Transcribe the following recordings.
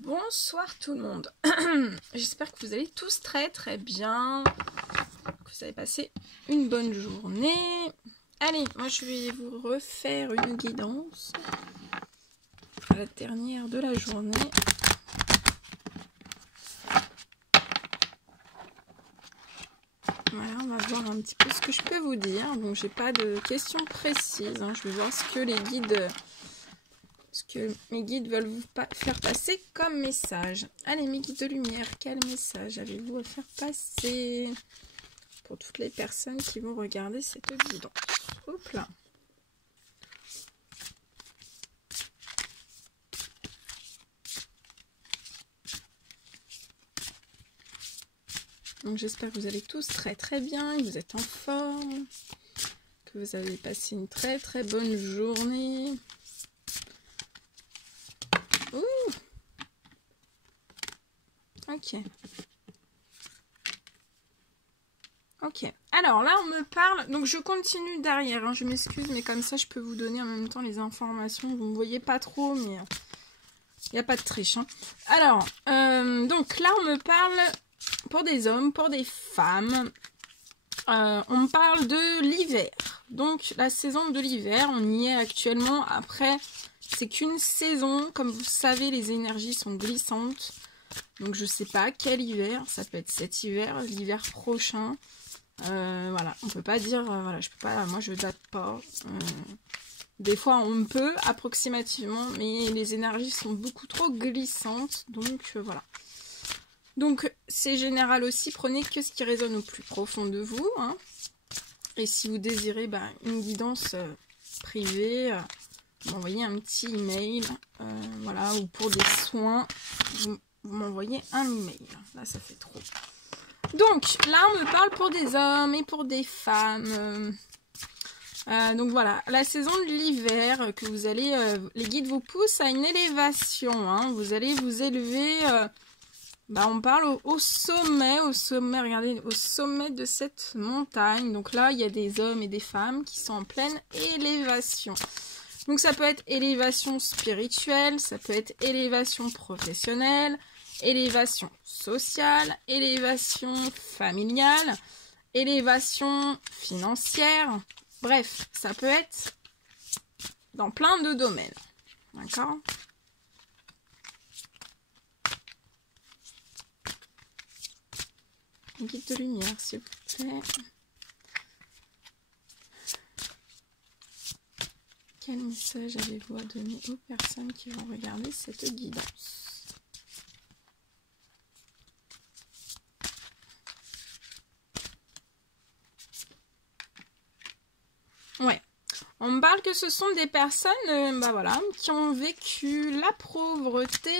Bonsoir tout le monde. J'espère que vous allez tous très bien, que vous avez passé une bonne journée. Allez, moi je vais vous refaire une guidance à la dernière de la journée. Voilà, on va voir un petit peu ce que je peux vous dire. Donc j'ai pas de questions précises, hein. Je vais voir ce que les guides... mes guides veulent vous faire passer comme message. Allez, mes guides de lumière, quel message avez-vous à faire passer pour toutes les personnes qui vont regarder cette guidance? Hop là. Donc j'espère que vous allez tous très bien, que vous êtes en forme, que vous avez passé une très bonne journée. Ouh. Ok. Alors là, on me parle... Donc je continue derrière, hein. Je m'excuse, mais comme ça, je peux vous donner en même temps les informations. Vous ne me voyez pas trop, mais il n'y a pas de triche, hein. Alors, donc là, on me parle pour des hommes, pour des femmes. On me parle de l'hiver. Donc la saison de l'hiver, on y est actuellement. Après... C'est qu'une saison, comme vous savez, les énergies sont glissantes. Donc je sais pas quel hiver, ça peut être cet hiver, l'hiver prochain. Voilà, on peut pas dire, voilà, je peux pas, moi je date pas. Des fois on peut approximativement, mais les énergies sont beaucoup trop glissantes, donc voilà. Donc c'est général aussi, prenez que ce qui résonne au plus profond de vous, hein. Et si vous désirez une guidance privée, m'envoyez un petit email, voilà, ou pour des soins, vous m'envoyez un email. Là, ça fait trop. Donc, là, on me parle pour des hommes et pour des femmes. Donc, voilà, la saison de l'hiver, que vous allez... les guides vous poussent à une élévation, hein. Vous allez vous élever... on parle au sommet, regardez, au sommet de cette montagne. Donc là, il y a des hommes et des femmes qui sont en pleine élévation. Donc ça peut être élévation spirituelle, ça peut être élévation professionnelle, élévation sociale, élévation familiale, élévation financière. Bref, ça peut être dans plein de domaines. D'accord ? Guide de lumière, s'il vous plaît. Quel message avez-vous à donner aux personnes qui vont regarder cette guidance? Ouais. On me parle que ce sont des personnes voilà, qui ont vécu la pauvreté.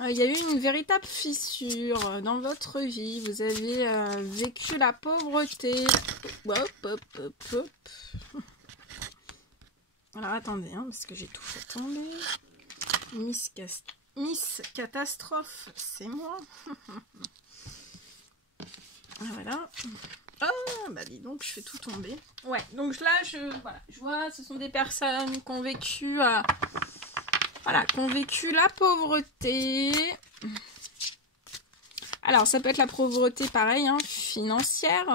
Il y a eu une véritable fissure dans votre vie. Vous avez vécu la pauvreté. Hop. Alors attendez, hein, parce que j'ai tout fait tomber. Miss Catastrophe, c'est moi. Voilà. Oh, dis donc, je fais tout tomber. Ouais, donc là, je vois, ce sont des personnes qui ont vécu, qui ont vécu la pauvreté. Alors, ça peut être la pauvreté, pareil, hein, financière.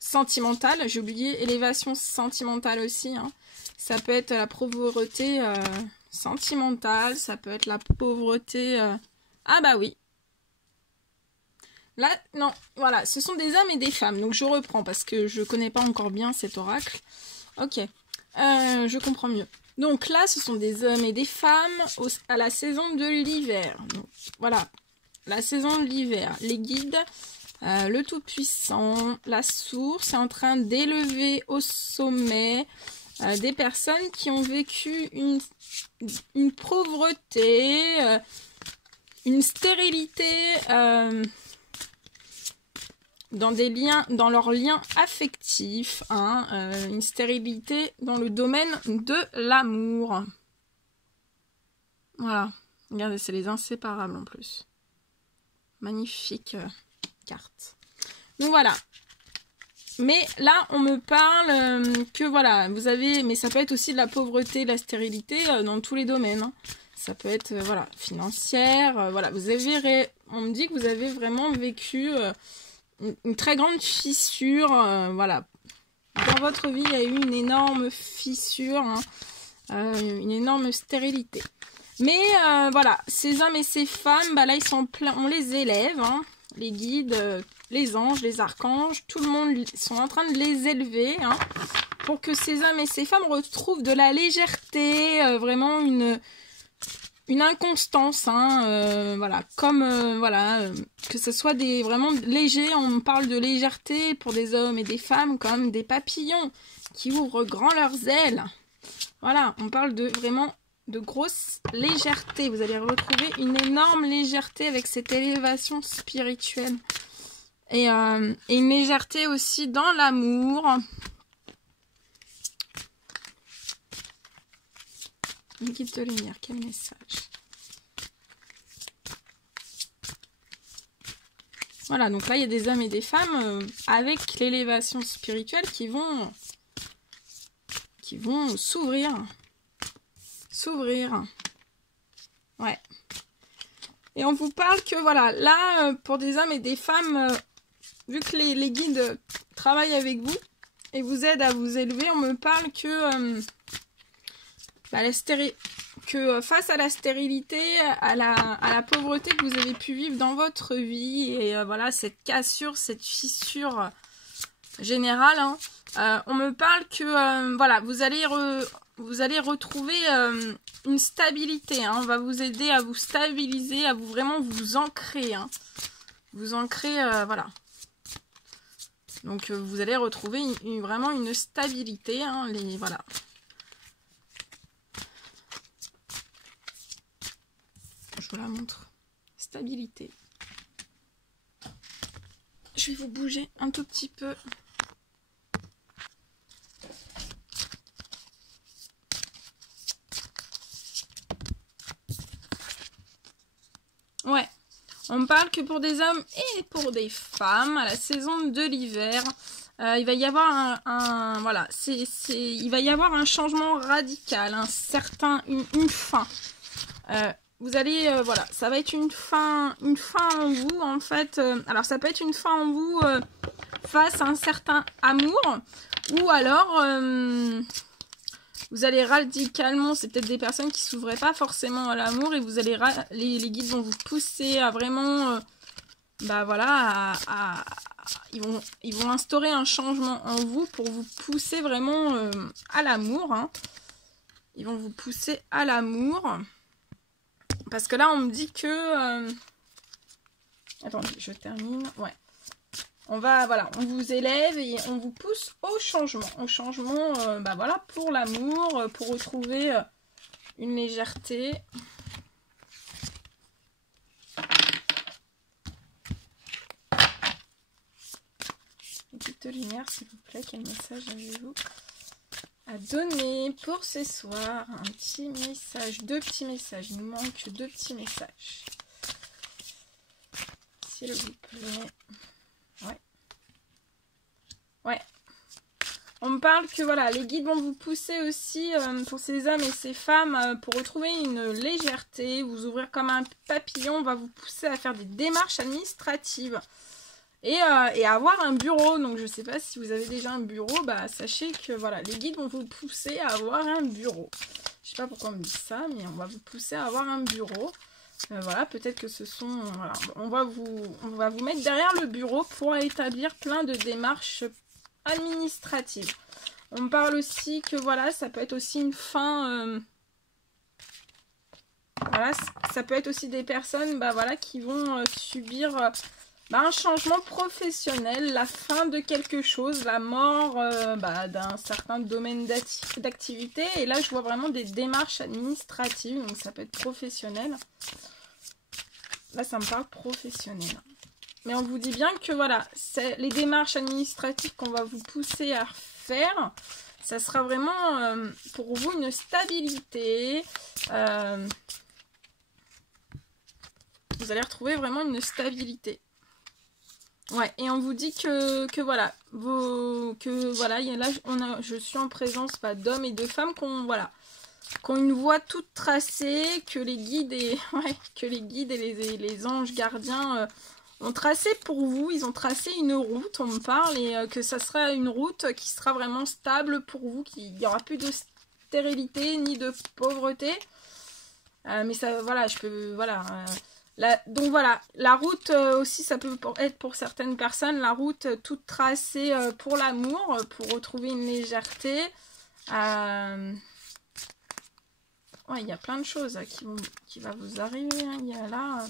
Sentimentale, j'ai oublié, élévation sentimentale aussi, hein. Ça peut être la pauvreté sentimentale, ça peut être la pauvreté... Ah bah oui. Là, non, voilà, ce sont des hommes et des femmes, donc je reprends parce que je connais pas encore bien cet oracle. Ok, je comprends mieux. Donc là, ce sont des hommes et des femmes à la saison de l'hiver. Voilà, la saison de l'hiver, les guides... le Tout-Puissant, la source est en train d'élever au sommet des personnes qui ont vécu une pauvreté, une stérilité dans leurs liens affectifs, hein, une stérilité dans le domaine de l'amour. Voilà, regardez, c'est les inséparables en plus. Magnifique carte. Donc voilà. Mais là, on me parle que voilà, vous avez... Mais ça peut être aussi de la pauvreté, de la stérilité dans tous les domaines, hein. Ça peut être, voilà, financière. Voilà, vous avez, on me dit que vous avez vraiment vécu une très grande fissure. Voilà, dans votre vie, il y a eu une énorme fissure, hein, une énorme stérilité. Mais voilà, ces hommes et ces femmes, bah là, ils sont pleins, on les élève, hein, les guides, les anges, les archanges, tout le monde sont en train de les élever, hein, pour que ces hommes et ces femmes retrouvent de la légèreté, vraiment une inconstance, hein, voilà, comme, voilà, que ce soit vraiment léger, on parle de légèreté pour des hommes et des femmes, comme des papillons qui ouvrent grand leurs ailes. Voilà, on parle de vraiment de grosse légèreté. Vous allez retrouver une énorme légèreté avec cette élévation spirituelle. Et une légèreté aussi dans l'amour. Une guide de lumière, quel message? Voilà, donc là, il y a des hommes et des femmes avec l'élévation spirituelle qui vont s'ouvrir. S'ouvrir. Ouais. Et on vous parle que, voilà, là, pour des hommes et des femmes, vu que les guides travaillent avec vous et vous aident à vous élever, on me parle que... que face à la stérilité, à la pauvreté que vous avez pu vivre dans votre vie, et voilà, cette cassure, cette fissure générale, hein, on me parle que voilà, vous allez retrouver une stabilité, hein, on va vous aider à vous stabiliser, à vraiment vous ancrer, hein, vous ancrer, voilà. Donc vous allez retrouver vraiment une stabilité, hein, voilà. Je vous la montre. Stabilité. Je vais vous bouger un tout petit peu. Ouais. On me parle que pour des hommes et pour des femmes, à la saison de l'hiver, il va y avoir voilà, il va y avoir un changement radical, une fin. Vous allez, voilà, ça va être une fin en vous, en fait. Alors, ça peut être une fin en vous face à un certain amour, ou alors, vous allez radicalement, c'est peut-être des personnes qui s'ouvraient pas forcément à l'amour, et vous allez, les guides vont vous pousser à vraiment, bah voilà, ils vont instaurer un changement en vous pour vous pousser vraiment à l'amour, hein. Ils vont vous pousser à l'amour. Parce que là, on me dit que... Attendez, je termine. Ouais. Voilà, on vous élève et on vous pousse au changement. Au changement, bah voilà, pour l'amour, pour retrouver une légèreté. Une petite lumière, s'il vous plaît. Quel message avez-vous à donner pour ce soir? Un petit message, 2 petits messages. Il nous manque 2 petits messages. S'il vous plaît. Ouais. Ouais. On me parle que voilà, les guides vont vous pousser aussi pour ces hommes et ces femmes pour retrouver une légèreté, vous ouvrir comme un papillon, on va vous pousser à faire des démarches administratives. Et avoir un bureau. Donc je sais pas si vous avez déjà un bureau, bah sachez que voilà, les guides vont vous pousser à avoir un bureau. Je sais pas pourquoi on me dit ça, mais on va vous pousser à avoir un bureau. Voilà, peut-être que ce sont... Voilà, on va vous mettre derrière le bureau pour établir plein de démarches administratives. On me parle aussi que voilà, ça peut être aussi une fin... voilà, ça peut être aussi des personnes bah, voilà, qui vont subir... un changement professionnel, la fin de quelque chose, la mort d'un certain domaine d'activité. Et là, je vois vraiment des démarches administratives, donc ça peut être professionnel. Là, ça me parle professionnel. Mais on vous dit bien que voilà, les démarches administratives qu'on va vous pousser à faire, ça sera vraiment pour vous une stabilité. Vous allez retrouver vraiment une stabilité. Ouais, et on vous dit que voilà, là, je suis en présence d'hommes et de femmes qui ont une voie toute tracée, que les guides et, ouais, que les, guides et les anges gardiens ont tracé pour vous. Ils ont tracé une route, on me parle, et que ça sera une route qui sera vraiment stable pour vous, qu'il n'y aura plus de stérilité ni de pauvreté. Mais ça, voilà, je peux, voilà. Donc voilà, la route aussi, ça peut être pour certaines personnes, la route toute tracée pour l'amour, pour retrouver une légèreté. Ouais, il y a plein de choses qui va vous arriver. Hein. Il y a là...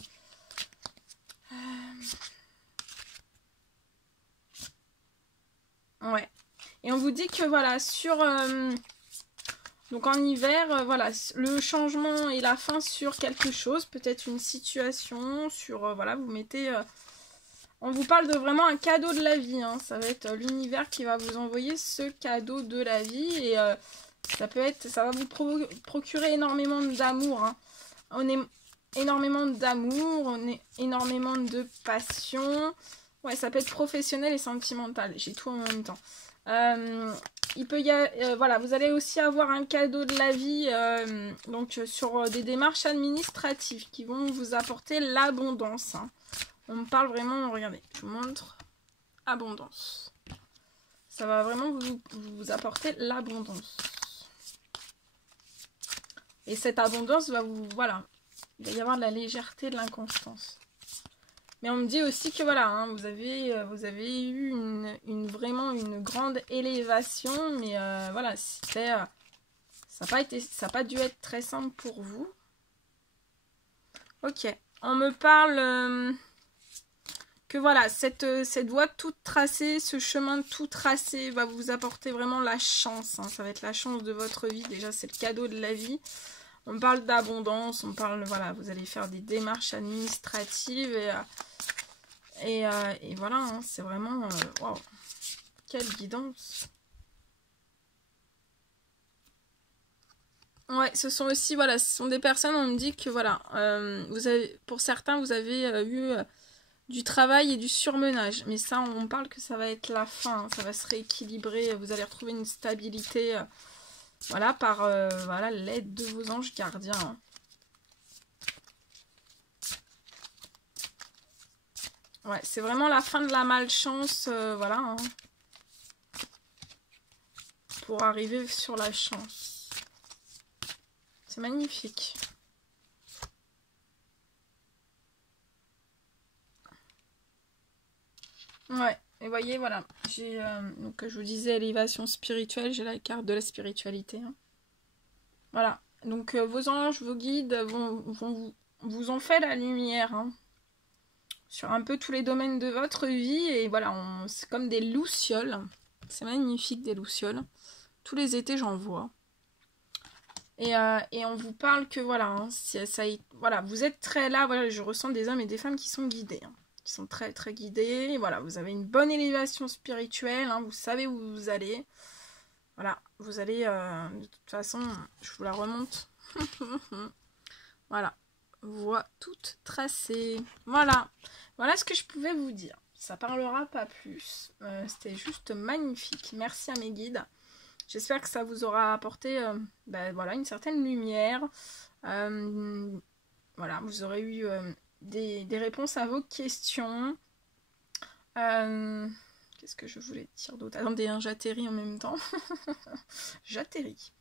Ouais. Et on vous dit que voilà, sur... donc en hiver, voilà, le changement et la fin sur quelque chose, peut-être une situation, sur... voilà, vous mettez... on vous parle de vraiment un cadeau de la vie. Hein. Ça va être l'univers qui va vous envoyer ce cadeau de la vie. Et ça va vous procurer énormément d'amour. Hein. On est énormément d'amour, on est énormément de passion. Ouais, ça peut être professionnel et sentimental. J'ai tout en même temps. Il peut y avoir, voilà, vous allez aussi avoir un cadeau de la vie donc sur des démarches administratives qui vont vous apporter l'abondance. Hein. On me parle vraiment, regardez, je vous montre, abondance. Ça va vraiment vous apporter l'abondance. Et cette abondance va vous, voilà, il va y avoir de la légèreté, de l'inconstance. Mais on me dit aussi que voilà, hein, vous avez eu vraiment une grande élévation, mais voilà, c'était, ça n'a pas dû être très simple pour vous. Ok, on me parle que voilà, cette voie toute tracée, ce chemin tout tracé va vous apporter vraiment la chance. Hein, ça va être la chance de votre vie, déjà c'est le cadeau de la vie. On parle d'abondance, on parle, voilà, vous allez faire des démarches administratives et voilà, hein, c'est vraiment, waouh, quelle guidance. Ouais, ce sont aussi, voilà, ce sont des personnes, on me dit que, voilà, pour certains, vous avez eu du travail et du surmenage. Mais ça, on parle que ça va être la fin, hein, ça va se rééquilibrer, vous allez retrouver une stabilité, voilà, par voilà, l'aide de vos anges gardiens. Hein. Ouais, c'est vraiment la fin de la malchance, voilà, hein, pour arriver sur la chance. C'est magnifique. Ouais, et voyez, voilà, j'ai, donc je vous disais élévation spirituelle, j'ai la carte de la spiritualité. Hein. Voilà, donc vos anges, vos guides vous ont fait la lumière, hein, sur un peu tous les domaines de votre vie. Et voilà, c'est comme des lucioles. C'est magnifique, des lucioles. Tous les étés, j'en vois. Et on vous parle que voilà, hein, voilà, vous êtes très là. Voilà, je ressens des hommes et des femmes qui sont guidés. Hein, qui sont très très guidés. Et voilà, vous avez une bonne élévation spirituelle. Hein, vous savez où vous allez. Voilà, vous allez... de toute façon, je vous la remonte. Voilà. Voie toute tracée. Voilà. Voilà ce que je pouvais vous dire. Ça parlera pas plus. C'était juste magnifique. Merci à mes guides. J'espère que ça vous aura apporté voilà, une certaine lumière. Voilà, vous aurez eu des réponses à vos questions. Qu'est-ce que je voulais dire d'autre? Attendez, hein, j'atterris en même temps. J'atterris.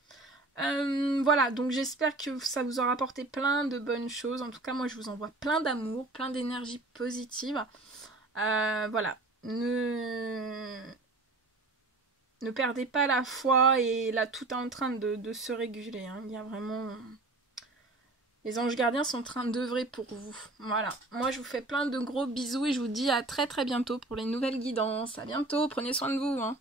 Voilà, donc j'espère que ça vous aura apporté plein de bonnes choses. En tout cas, moi, je vous envoie plein d'amour, plein d'énergie positive. Voilà, ne perdez pas la foi et là, tout est en train de se réguler. Hein. Il y a vraiment... Les anges gardiens sont en train d'œuvrer pour vous. Voilà, moi, je vous fais plein de gros bisous et je vous dis à très très bientôt pour les nouvelles guidances. À bientôt, prenez soin de vous. Hein.